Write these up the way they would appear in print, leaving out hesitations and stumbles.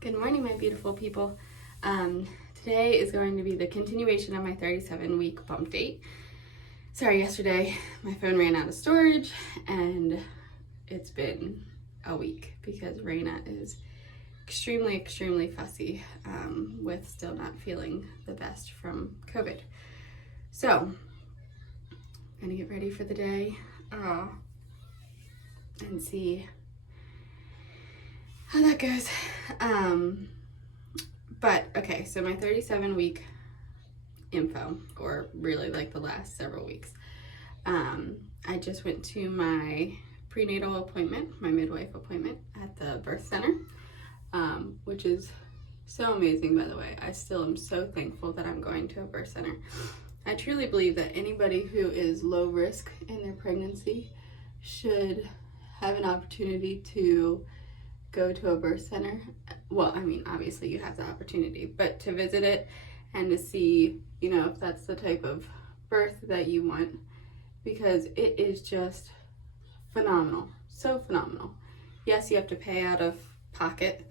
Good morning, my beautiful people. Today is going to be the continuation of my 37-week bump date. Sorry, yesterday my phone ran out of storage and it's been a week because Raina is extremely fussy with still not feeling the best from COVID. So, I'm gonna get ready for the day and see how that goes. But okay, so my 37-week info, or really like the last several weeks. I just went to my prenatal appointment, my midwife appointment at the birth center, which is so amazing, by the way. I still am so thankful that I'm going to a birth center. I truly believe that anybody who is low risk in their pregnancy should have an opportunity to go to a birth center. Well, I mean, obviously you have the opportunity, but to visit it and to see, if that's the type of birth that you want, because it is just phenomenal, so phenomenal. Yes, you have to pay out of pocket,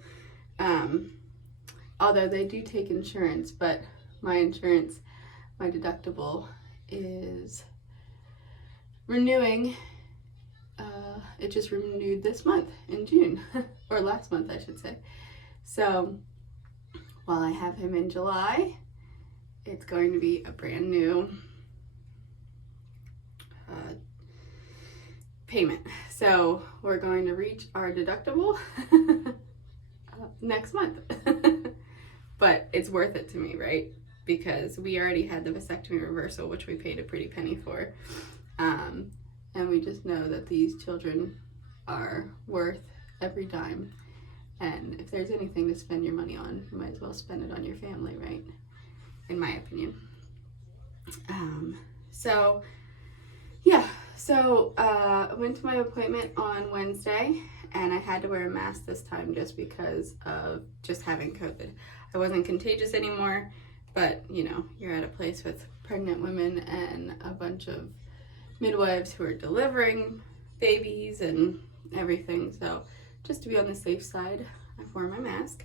although they do take insurance, but my insurance, my deductible is renewing. It just renewed this month in June, or last month, I should say. So while I have him in July, it's going to be a brand new payment. So we're going to reach our deductible next month. But it's worth it to me, right? Because we already had the vasectomy reversal, which we paid a pretty penny for. And we just know that these children are worth every dime. And if there's anything to spend your money on, you might as well spend it on your family, right? In my opinion. I went to my appointment on Wednesday, and I had to wear a mask this time just because of just having COVID. I wasn't contagious anymore, but you're at a place with pregnant women and a bunch of midwives who are delivering babies and everything. So just to be on the safe side, I wore my mask.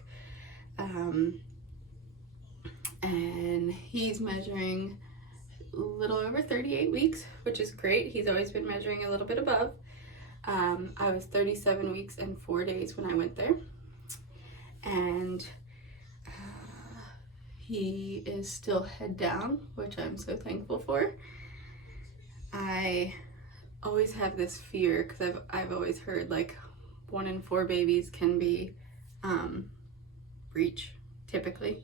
And he's measuring a little over 38 weeks, which is great. He's always been measuring a little bit above. I was 37 weeks and 4 days when I went there. And he is still head down, which I'm so thankful for. I always have this fear because I've always heard like 1 in 4 babies can be breech typically,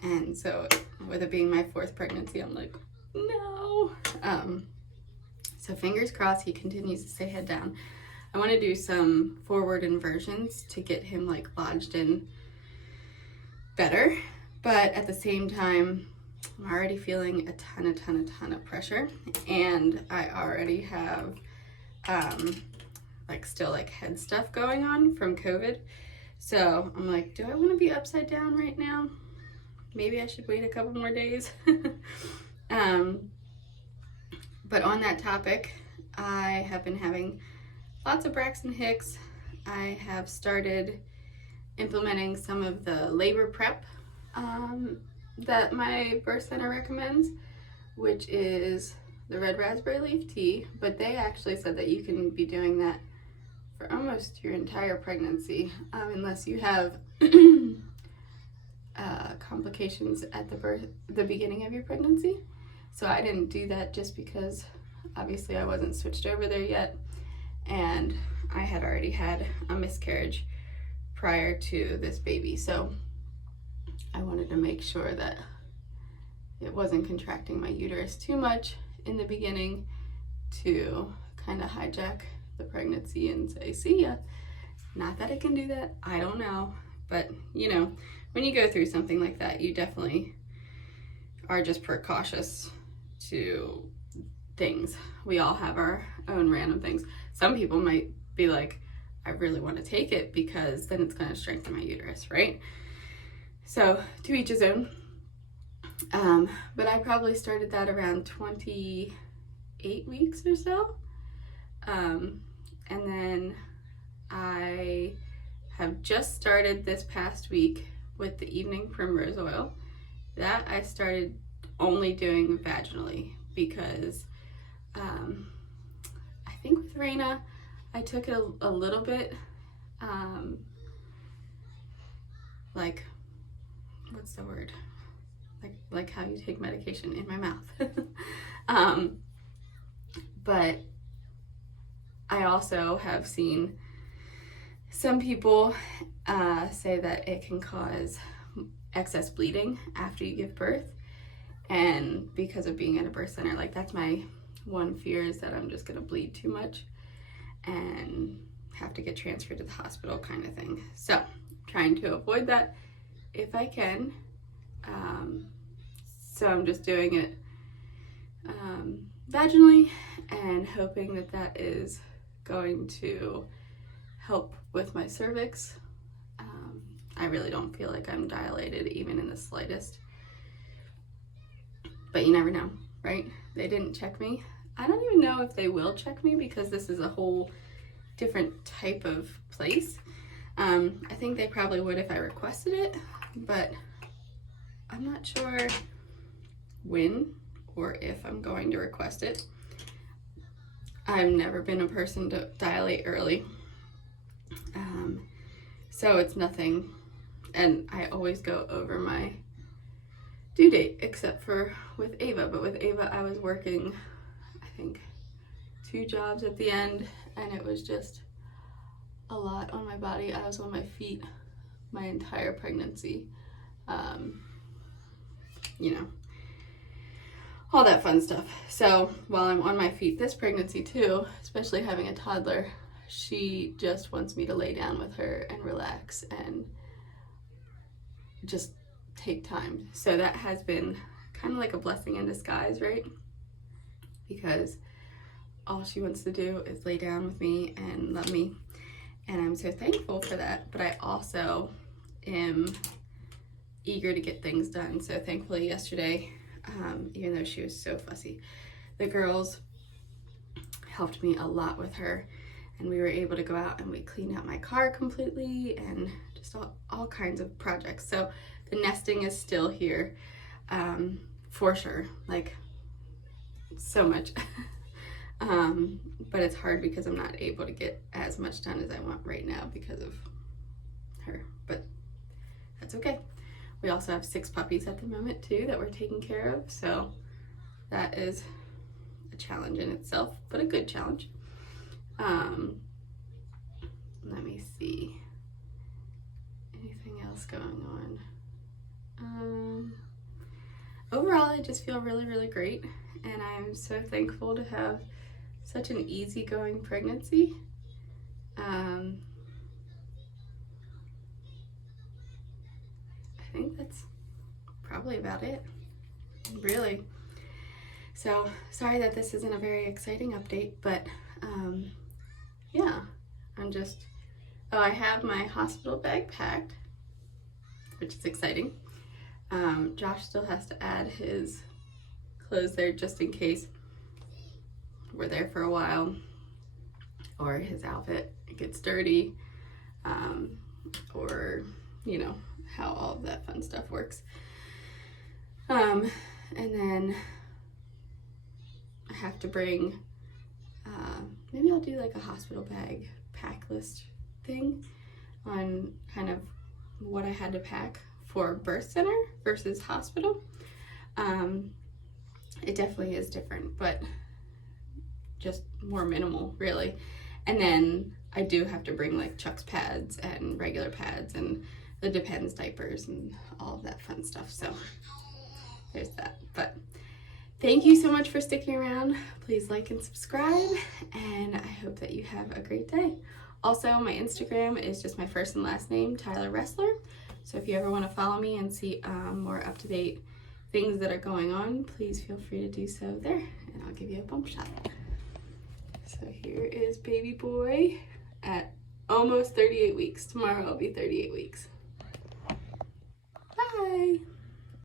and so with it being my 4th pregnancy, I'm like, no. So fingers crossed he continues to stay head down. I want to do some forward inversions to get him like lodged in better, but at the same time I'm already feeling a ton of pressure, and I already have still head stuff going on from COVID. So I'm like, do I want to be upside down right now? Maybe I should wait a couple more days. But on that topic, I have been having lots of Braxton Hicks. I have started implementing some of the labor prep that my birth center recommends, which is the red raspberry leaf tea, but they actually said that you can be doing that for almost your entire pregnancy, unless you have complications at the beginning of your pregnancy. So I didn't do that just because obviously I wasn't switched over there yet, and I had already had a miscarriage prior to this baby. So I wanted to make sure that it wasn't contracting my uterus too much in the beginning to kind of hijack the pregnancy and say, see ya. Not that I can do that, I don't know. But when you go through something like that, you definitely are just precautious to things. We all have our own random things. Some people might be like, I really want to take it because then it's going to strengthen my uterus, right? So to each his own. But I probably started that around 28 weeks or so. And then I have just started this past week with the evening primrose oil. That I started only doing vaginally because I think with Raina, I took it a little bit, like, what's the word? Like how you take medication in my mouth. But I also have seen some people say that it can cause excess bleeding after you give birth. And because of being at a birth center, like that's my one fear, is that I'm just gonna bleed too much and have to get transferred to the hospital kind of thing. So trying to avoid that if I can. So I'm just doing it vaginally and hoping that that is going to help with my cervix. I really don't feel like I'm dilated even in the slightest, but you never know, right? They didn't check me. I don't even know if they will check me because this is a whole different type of place. I think they probably would if I requested it, but I'm not sure when or if I'm going to request it. I've never been a person to dilate early, so it's nothing, and I always go over my due date except for with Ava. But with Ava, I was working, I think, 2 jobs at the end, and it was just a lot on my body. I was on my feet my entire pregnancy, you know, all that fun stuff. So while I'm on my feet this pregnancy too, especially having a toddler, she just wants me to lay down with her and relax and just take time. So that has been kind of like a blessing in disguise, right? Because all she wants to do is lay down with me and love me, and I'm so thankful for that. But I also am eager to get things done. So thankfully yesterday, even though she was so fussy, the girls helped me a lot with her, and we were able to go out and we cleaned out my car completely and just all kinds of projects. So the nesting is still here, for sure, like so much. But it's hard because I'm not able to get as much done as I want right now because of her, but that's okay. We also have 6 puppies at the moment too that we're taking care of, so that is a challenge in itself, but a good challenge. Let me see. Anything else going on? Overall, I just feel really, really great, and I'm so thankful to have such an easygoing pregnancy. I think that's probably about it, really. So sorry that this isn't a very exciting update, but yeah, I'm just, I have my hospital bag packed, which is exciting. Josh still has to add his clothes there just in case we're there for a while or his outfit gets dirty, or you know how all of that fun stuff works. And then I have to bring, maybe I'll do like a hospital bag pack list thing on kind of what I had to pack for birth center versus hospital. It definitely is different, but just more minimal, really. And then I do have to bring like Chuck's pads and regular pads and the Depends diapers and all of that fun stuff. So there's that. But thank you so much for sticking around. Please like and subscribe, and I hope that you have a great day. Also, my Instagram is just my first and last name, Tyler Wrestler. So if you ever want to follow me and see more up-to-date things that are going on, please feel free to do so there, and I'll give you a bump shot. So here is baby boy at almost 38 weeks. Tomorrow I'll be 38 weeks. Bye.